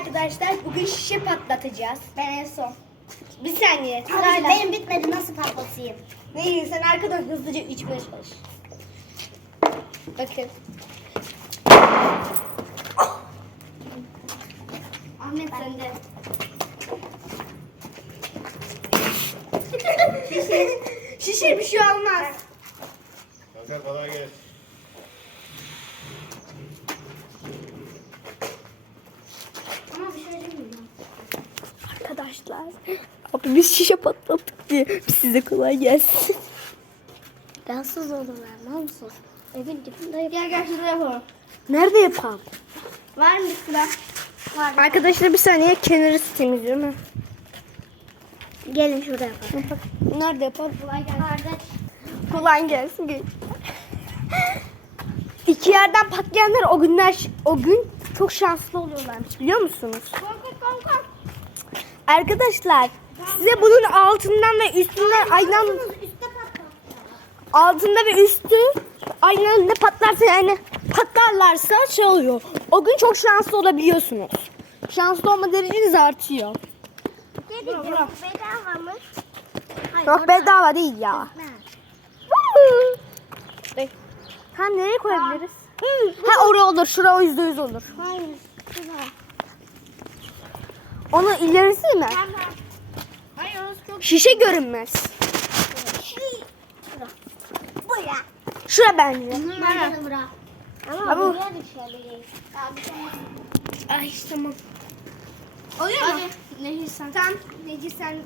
arkadaşlar. Bugün şişe patlatacağız. Ben en son. Bir saniye. Abi Sırayla. benim bitmedi nasıl patlatayım? Neyse sen arkadan hızlıca içmeye çalış. Bakın. Ahmet sende. Şişir. Şişir bir şey olmaz. Kanka kolay gelsin. Ama bir şey diyeyim mi? Arkadaşlar. Abi biz şişe patlattık diye size kolay gelsin. Rahatsız olurlar ne olsun? Evin dibinde Gel gel şurada yapalım. Nerede yapalım? Var mı sıra? Var. Arkadaşlar bir saniye kenarı temizliyorum. ha. Gelin şurada yapalım. Nerede yapalım? Kolay gelsin. Kardeş. Kolay gelsin. Gel. İki yerden patlayanlar o günler o gün çok şanslı oluyorlarmış biliyor musunuz? Korkut. Arkadaşlar size bunun altından ve üstünden aynen altında ve üstü aynen ne patlarsa yani patlarlarsa şey oluyor. O gün çok şanslı olabiliyorsunuz. Şanslı olma dereceniz artıyor. Gelin bedava mı? Hayır, Yok orada. bedava değil ya. Ha nereye koyabiliriz? Ha oraya olur. Şura yüzde yüz olur. Hayır. Şurada. Onun ilerisi mi? Hayır orası çok Şişe görünmez. Buraya. Şura bence. Nerede bura? Ama buraya. Abi sen Ay tamam. Oluyor mu? Nehir sen. Sen Neci sen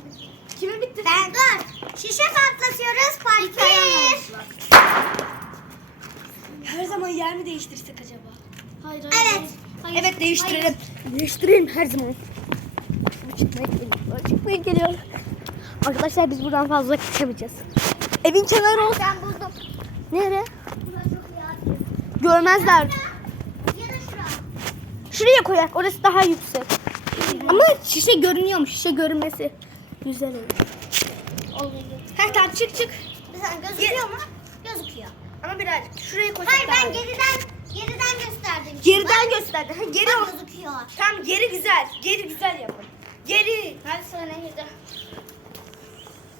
kime bitti? Ben dur. Şişe patlatıyoruz. Parkur. Her zaman yer mi değiştirsek acaba? Hayır Evet. Evet değiştirelim. Değiştirelim her zaman. Çıkmaya geliyor. Çıkmaya geliyor. Arkadaşlar biz buradan fazla kaçamayacağız. Evin kenarı olsun. Ben buldum. Atıyor. Görmezler. Şuraya koyak. Orası daha yüksek. Ama şişe görünüyormuş. Şişe görünmesi güzel olur. Ha tamam çık çık. Sen gözüküyor mu? Gözüküyor. Ama birazcık şuraya koyak. Hayır ben geriden geriden gösterdim. Geriden gösterdi. Ha, geri Bak gözüküyor. Tam geri güzel. Geri güzel yapın. Geri. Hadi sıra nehirde.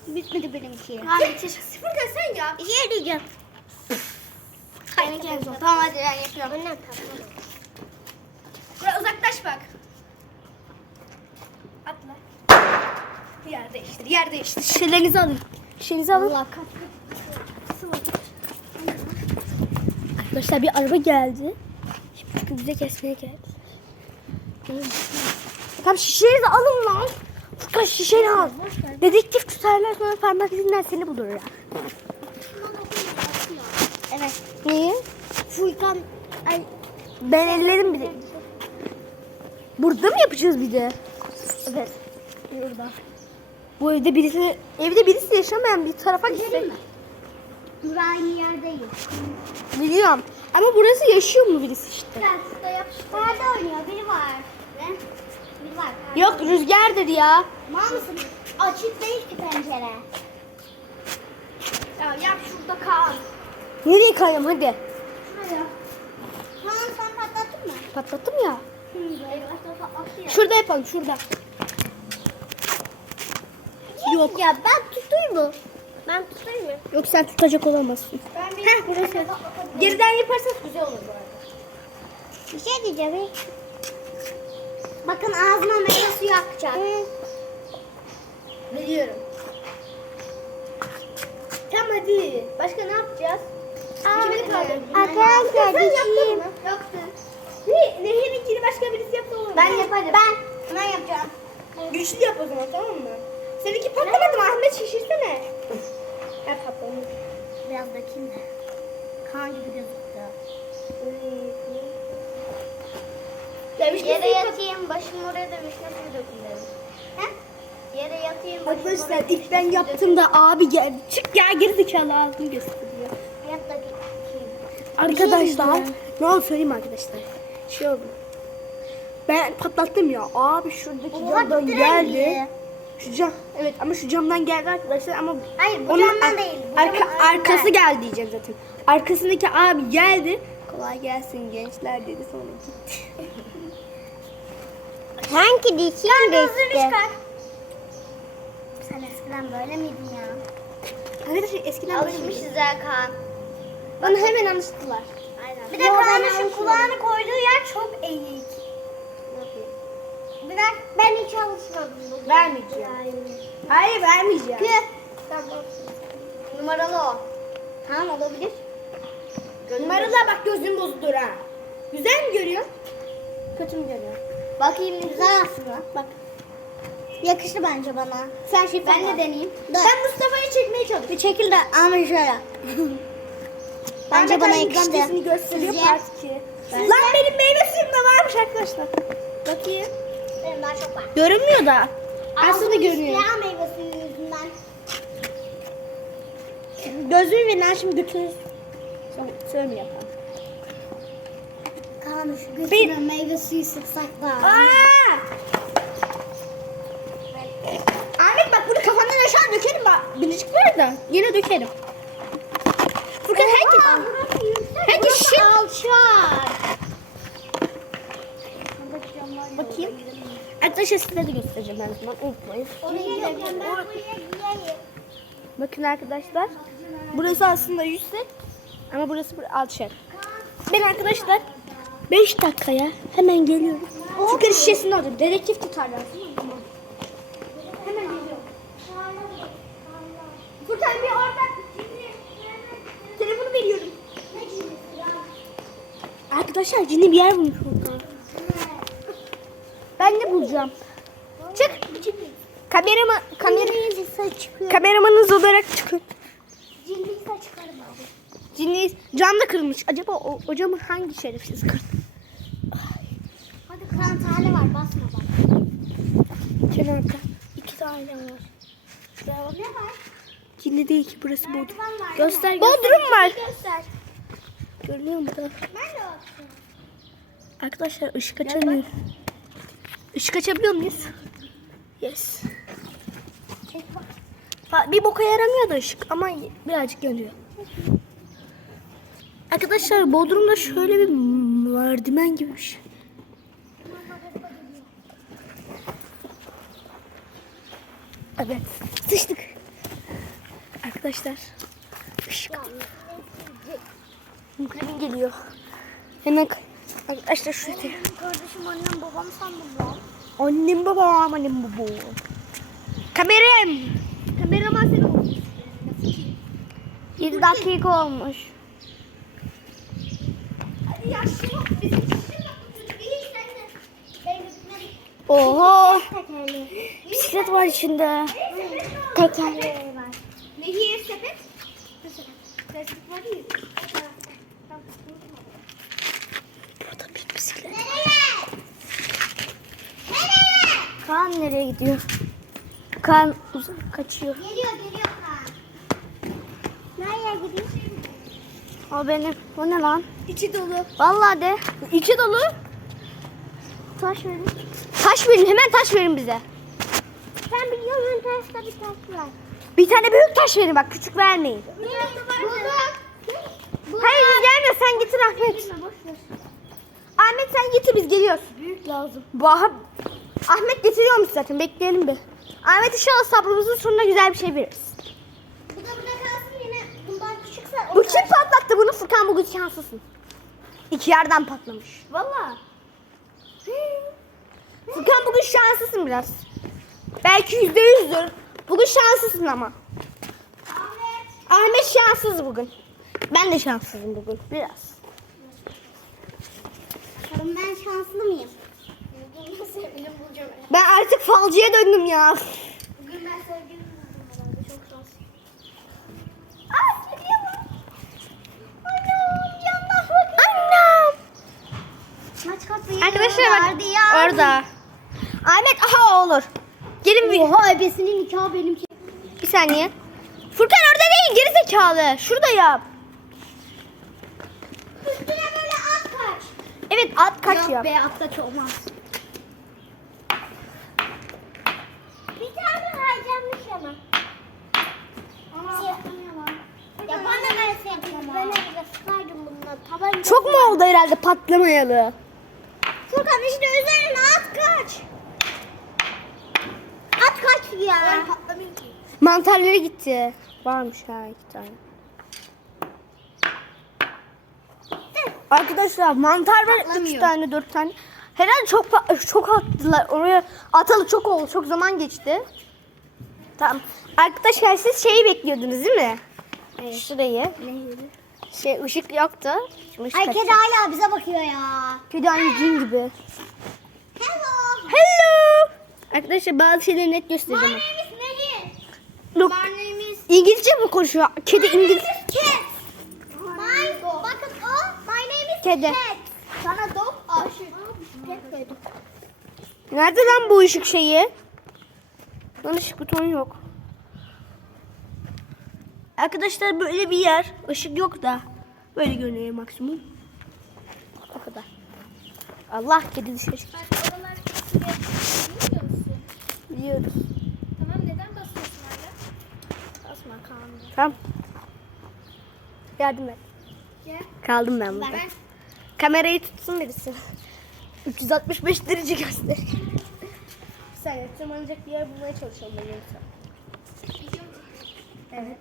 Bitmedi benimki. Hayır. Sıfır da sen yap. Şey diyeceğim. Benimki en son. Tamam hadi ben yapıyorum. Tatlı. Buraya uzaklaş bak. Atla. Yer değiştir. Yer değiştir. Şişelerinizi alın. Şişenizi alın. Allah kat Arkadaşlar bir araba geldi. Şimdi bize kesmeye geldi. Tamam şişeyi alın lan. Furkan şişeyi al. Dedektif tutarlar sonra parmak izinden seni bulur ya. Evet. Niye? Furkan ay Ben ellerim bile. Burada mı yapacağız bir de? evet. Burada. Bu evde birisi evde birisi yaşamayan bir tarafa gitsek. Dur aynı yerdeyiz. Biliyorum. Ama burası yaşıyor mu birisi işte? Gel şurada yap. Nerede oynuyor? Biri var. Ne? Yok rüzgardır ya. Mal mısın? Açık değil ki pencere. Ya yap şurada kal. Nereye kayayım hadi. Şuraya. Tamam sen patlattın mı? Patlattım ya. Şurada yapalım şurada. Yok. Ya ben tutayım mı? Ben tutayım mı? Yok sen tutacak olamazsın. Ben bir Heh burası. Geriden yaparsak güzel olur bu arada. Bir şey diyeceğim. Bakın ağzıma meyve suyu akacak. Biliyorum. Tamam hadi. Başka ne yapacağız? Kimini kaldırabiliriz? Arkadaşlar Sen yaptın mı? Yaptın. Ne, Nehir'inkini başka birisi yapsa olur mu? Ben yaparım. Ben. Ben yapacağım. Güçlü yap o zaman tamam mı? Seninki patlamadı mı? Ahmet şişirsene. Ha patladı. Biraz bakayım da. Kan gibi gözüktü. Demiş ki Yere yatayım, başım oraya demiş. Nasıl dökün demiş. He? Yere yatayım, başım Arkadaşlar oraya ilk ben yaptığımda abi geldi. Çık ya geri zekalı ağzını gösteriyor. Yat da bakayım. Arkadaşlar diyeceğim. ne oldu söyleyeyim arkadaşlar. Şey oldu. Ben patlattım ya. Abi şuradaki camdan geldi. Şu cam evet ama şu camdan geldi arkadaşlar ama Hayır, bu camdan ar- değil, bu arka- camın önünden. arkası geldi diyeceğim zaten. Arkasındaki abi geldi. Kolay gelsin gençler dedi sonra gitti. Sanki dişim çıkar. Sen eskiden böyle miydin ya? Arkadaşlar eskiden? Alışmışız ya Kaan. Bana hemen alıştılar. Aynen. Bir de Kaan'ın şu kulağını koyduğu yer çok eğik. Bir dakika ben hiç alışmadım bu. Vermeyeceğim. Hayır vermeyeceğim. Numaralı o. Tamam olabilir. Numaralar bak gözün bozulur ha. Güzel mi görüyor? Kötü mü görüyor? Bakayım güzel aslında. Bak. Yakıştı bence bana. Sen şey Ben de deneyeyim. Dur. Ben Mustafa'yı çekmeye çalışıyorum. Bir çekil de ama şöyle. Bence bana yakıştı. Gamzesini gösteriyor Sizce? part 2. Lan benim meyve suyum da varmış arkadaşlar. Bakayım. Benim daha çok var. Görünmüyor da. Aslında görünüyor. Ya meyvesinin yüzünden. Gözlüğü verin şimdi götünüz. Söyle yapalım. Kaan şu götüne meyve suyu sıksak da. Aa! Ahmet bak bunu kafandan aşağı dökerim bak. Bilecik var da yine dökerim. Furkan herkes... Herkes şık. alçak. Bakayım. Arkadaşlar size de göstereceğim ben zaman unutmayın. Bakın arkadaşlar. Burası aslında yüksek ama burası alçak. Ben arkadaşlar 5 dakikaya hemen geliyorum. Furkan şişesini aldım. Dedektif tutarlar. Hemen geliyorum. Furkan bir orada. Telefonu veriyorum. Arkadaşlar cinli bir yer bulmuş Furkan. Ben de bulacağım. Çık. Kamerama, kamera, kameramanınız olarak çıkın. Cindiyse çıkarım abi. Cinli cam da kırılmış. Acaba o, o camı hangi şerefsiz kırdı? Hadi kan tane var basma bak. Kenarda. İki tane var. Ne var? Cinli değil ki burası Bodrum. Göster, mi? Bodrum var. Göster. Görünüyor mu da? Ben de bakıyorum. Arkadaşlar ışık açamıyor. Işık açabiliyor muyuz? Yes. Bir boka yaramıyor da ışık ama birazcık yanıyor. Arkadaşlar Bodrum'da şöyle bir merdiven gibi bir şey. Evet. Sıçtık. Arkadaşlar. Işık. Mükremin geliyor. Hemen arkadaşlar şuraya. Benim kardeşim annem babam sandım lan. Annem babam annem babam. Kameram. Kameraman seni olmuş. 7 dakika olmuş. Hadi yaşlı bak. Bizim çocuk iyi sen de. Benim Oho. tekerli. Bisiklet var içinde. Tekerleği var. Nehir sepet. Plastik var. Burada bir bisiklet. Nereye? Nereye? Kaan nereye gidiyor? Kaan uzak kaçıyor. Geliyor geliyor kan. Nereye gidiyor? O benim. O ne lan? İçi dolu. Vallahi de. İçi dolu. Taş verin. Taş verin. Hemen taş verin bize. Sen biliyorsun taşta bir taş var. Bir tane büyük taş verin bak. Küçük vermeyin. Burada. Hayır gelmiyoruz. Sen getir Ahmet. Ahmet sen getir biz geliyoruz. Büyük lazım. Bah Ahmet getiriyormuş zaten. Bekleyelim bir. Ahmet inşallah sabrımızın sonunda güzel bir şey veririz. Bu da burada kalsın yine bundan küçükse. Bu kim patlattı bunu? Furkan bugün şanslısın. İki yerden patlamış. Valla. Furkan bugün şanslısın biraz. Belki yüzde yüzdür. Bugün şanslısın ama. Ahmet. Ahmet şanssız bugün. Ben de şanssızım bugün biraz. Bakalım ben şanslı mıyım? Bugün sevgilim bulacağım. Ben artık falcıya döndüm ya. Bugün ben sevgilim buldum herhalde. Çok şanslıyım. Aa geliyor mu? Anam yandan bakın. Annem. Maç kapıyı Arkadaşlar bak orada. Ahmet aha olur. Gelin bir, Oha ebesinin nikahı benimki. bir saniye. Furkan orada değil geri zekalı. Şurada yap. Üstüne böyle at kaç. Evet at kaç Yok yap. be at kaç olmaz. Bir tane harcanmış ama. Ama yapamıyorum. Ya bana verse yapayım. Ben öyle sıkardım bununla. Tabanca. Çok mu oldu herhalde patlamayalı? Furkan işte üzerine at kaç. Mantarları gitti. Varmış ha iki tane. Arkadaşlar mantar var üç tane dört tane. Herhalde çok çok attılar. Oraya atalı çok oldu. Çok zaman geçti. Tamam. Arkadaşlar siz şeyi bekliyordunuz değil mi? Evet. Şurayı. Şey ışık yoktu. Şimdi ışık Ay kedi hala bize bakıyor ya. Kedi aynı cin gibi. Arkadaşlar bazı şeyleri net My göstereceğim. name is Nehir. Look. My name is İngilizce mi konuşuyor? Kedi İngiliz. Cat. My, bakın o. My name is Kedi. Cat. Sana dog aşık. Koydum. Nerede lan bu ışık şeyi? Lan ışık butonu yok. Arkadaşlar böyle bir yer. Işık yok da. Böyle görünüyor maksimum. O kadar. Allah kedi dışarı. Bak oralar? Biliyoruz. Tamam neden basıyorsun hala? Basma kaldı. Tamam. Yardım et. Gel. Kaldım ben burada. Ben Kamerayı tutsun birisi. 365 derece göster. Bir saniye tırmanacak bir yer bulmaya çalışalım ben yoksa. Evet.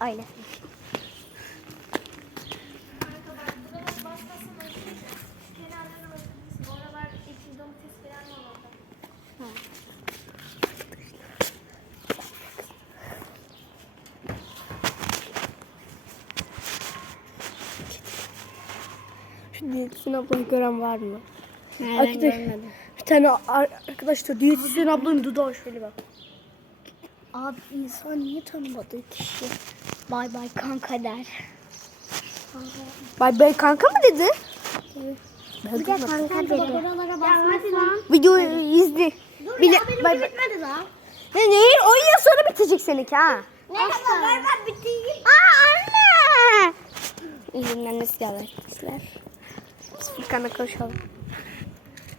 Aynen. Kenarlara bakabilirsin. Oralar etin domates falan var. Şu diyetisyen ablayı gören var mı? ben Arkadaş- görmedim. Bir tane ar- arkadaşlar diyetisyen ablanın dudağı şöyle bak. Abi insan niye tanımadığı kişi? Bay bay kanka der. Bay bay kanka mı dedi? Bir de kanka dedi. Oralara basmazsan. Videoyu izle. Dur Bile- ya bay bitmedi daha. Ne ne? 10 yıl sonra bitecek seninki ha. Ne kadar? Ver ben. Aa anne. İzimden nasıl yalan. Biz Furkan'la konuşalım.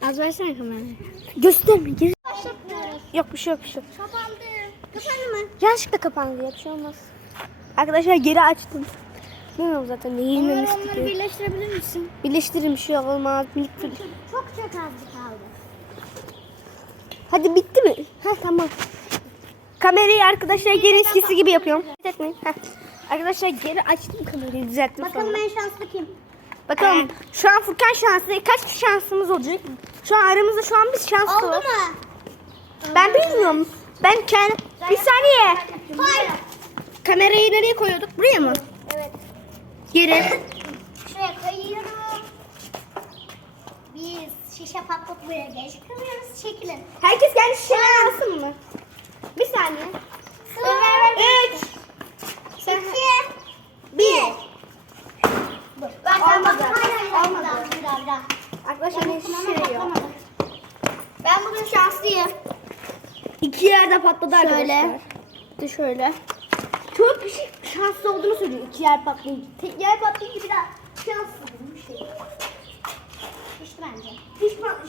Az versene kamerayı. Gösterme gir. Başlatmıyoruz. Yok bir şey yok bir şey yok. Kapandı. Kapandı mı? Yanlışlıkla kapandı ya bir şey olmaz. Arkadaşlar geri açtım. Bilmiyorum zaten ne Onları onları birleştirebilir misin? Birleştirin bir şey olmaz. Minik. Çok çok azıcık. Hadi bitti mi? Ha tamam. Kamerayı arkadaşlar geri eskisi gibi yapıyorum. Etmeyin. Heh. Arkadaşlar geri açtım kamerayı düzelttim Bakalım sonra. en şanslı kim? Bakalım şu an Furkan şanslı. Kaç şansımız olacak? Şu an aramızda şu an biz şanslı. Oldu mu? Ben bilmiyorum. Ben kendi... Bir saniye. Hayır. Kamerayı nereye koyuyorduk? Buraya mı? Evet. Geri. Şuraya koyuyorum. Biz şişe patlatmaya geç kalıyoruz. Çekilin. Herkes kendi şişelerini alsın mı? Bir saniye. Üç. Sen... İki. Bir. Olmadı. Hayır hayır. Olmadı. Daha daha. Arkadaşlar ne şişiriyor? Ben bugün şanslıyım. İki yerde patladı Şöyle. arkadaşlar. De şöyle. Çok kişi şanslı olduğunu söylüyor. İki yer patlayınca. Tek yer patlayınca biraz şanslı bir şey. İşte bence.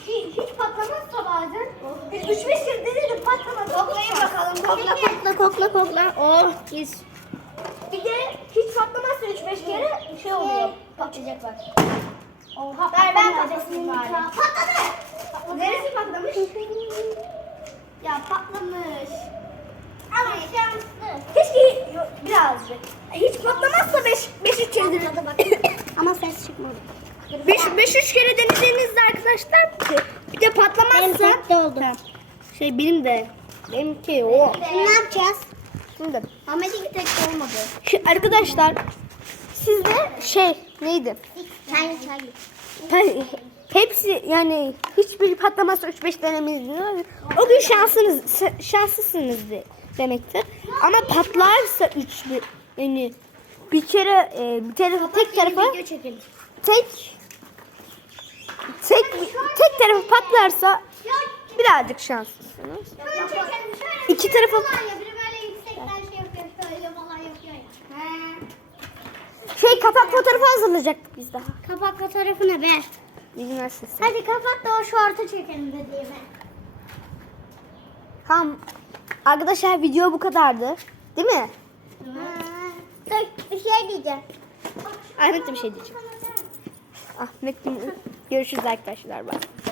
Hiç, hiç, patlamazsa bazen. Biz üç beş kere denedim patlamadı. Koklayın bakalım. Kokla kokla kokla kokla. Oh biz. Bir de hiç patlamazsa üç beş kere şey oluyor. Patlayacak bak. Oha ben patlamıyor. patlasın bari. Patladı. Neresi patlamış? Ya patlamış. Ama şanslı. Keşke birazcık. Hiç patlamazsa beş, beş üç kere denedim. Patladı bak. Ama ses çıkmadı. Beş, beş üç kere denediğinizde arkadaşlar bir de patlamazsa Benim tek de oldu. şey benim de benimki o. Şimdi ne yapacağız? Şimdi Ahmet'inki tek de olmadı. şu arkadaşlar sizde şey neydi? Çay çay. Hani hepsi yani hiçbir patlamazsa 3-5 denemeniz o gün şansınız şanslısınız de- demektir. Ama patlarsa 3 yani bir kere e, bir tarafa tek tarafa tek tek tek tarafı patlarsa birazcık şanslısınız. İki yüksekten şey kapak fotoğrafı hazırlayacaktık biz daha. Kapak fotoğrafını ver. Bilgiler sesi. Hadi kapat da o şortu çekelim dediğimi. Tamam. Arkadaşlar video bu kadardı. Değil mi? Dur bir şey diyeceğim. Ahmet de bir şey diyecek. Ahmet görüşürüz arkadaşlar. Bye.